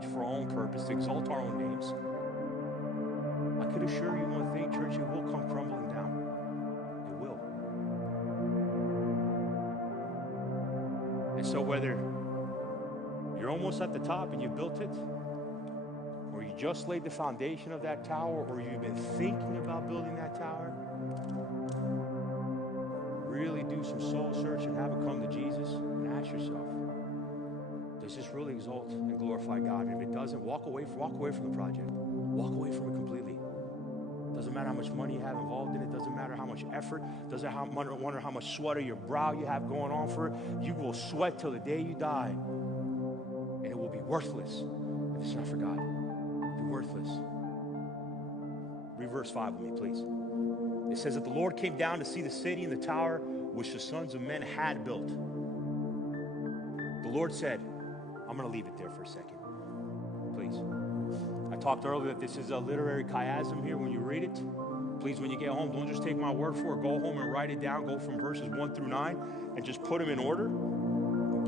image for our own purpose, to exalt our own names, I could assure you one thing, church, it will come crumbling down. It will. And so whether you're almost at the top and you built it, or you just laid the foundation of that tower, or you've been thinking about building that tower, really do some soul search and have it come to Jesus and ask yourself, does this really exalt and glorify God? And if it doesn't, walk away from the project. Walk away from it completely. Doesn't matter how much money you have involved in it. Doesn't matter how much effort. Doesn't wonder how much sweat on your brow you have going on for it. You will sweat till the day you die. And it will be worthless if it's not for God. It will be worthless. Read verse 5 with me, please. It says that the Lord came down to see the city and the tower which the sons of men had built. The Lord said, I'm going to leave it there for a second, please. I talked earlier that this is a literary chiasm here when you read it. Please, when you get home, don't just take my word for it. Go home and write it down. Go from verses 1 through 9 and just put them in order.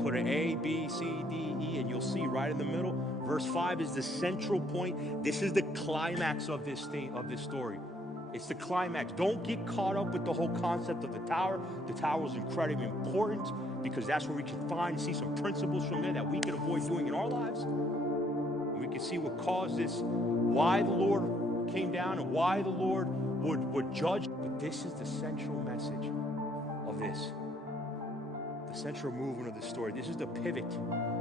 Put an A, B, C, D, E, and you'll see right in the middle. Verse 5 is the central point. This is the climax of this story. It's the climax. Don't get caught up with the whole concept of the tower. The tower is incredibly important because that's where we can find and see some principles from there that we can avoid doing in our lives. And we can see what caused this, why the Lord came down and why the Lord would judge. But this is the central message of this. The central movement of the story. This is the pivot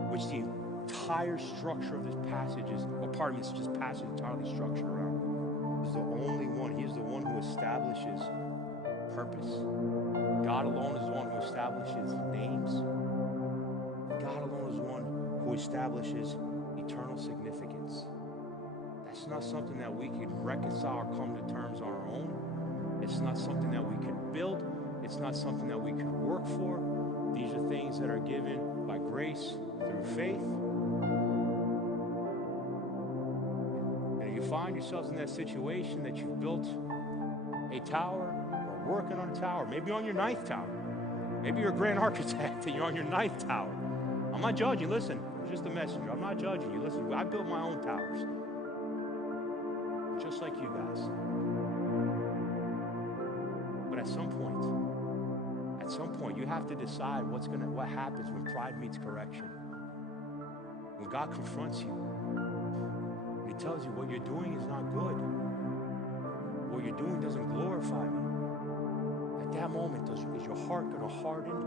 which the entire structure of this passage is, this passage entirely structured around. He's the only one. He is the one who establishes purpose. God alone is the one who establishes names. God alone is the one who establishes eternal significance. That's not something that we can reconcile or come to terms on our own. It's not something that we can build. It's not something that we can work for. These are things that are given by grace through faith. And if you find yourselves in that situation that you've built a tower or working on a tower, maybe on your 9th tower. Maybe you're a grand architect and you're on your 9th tower. I'm not judging. Listen, I'm just a messenger. I'm not judging you. Listen, I built my own towers. Just like you guys. But at some point, you have to decide what happens when pride meets correction. When God confronts you, He tells you what you're doing is not good. What you're doing doesn't glorify me. At that moment, is your heart going to harden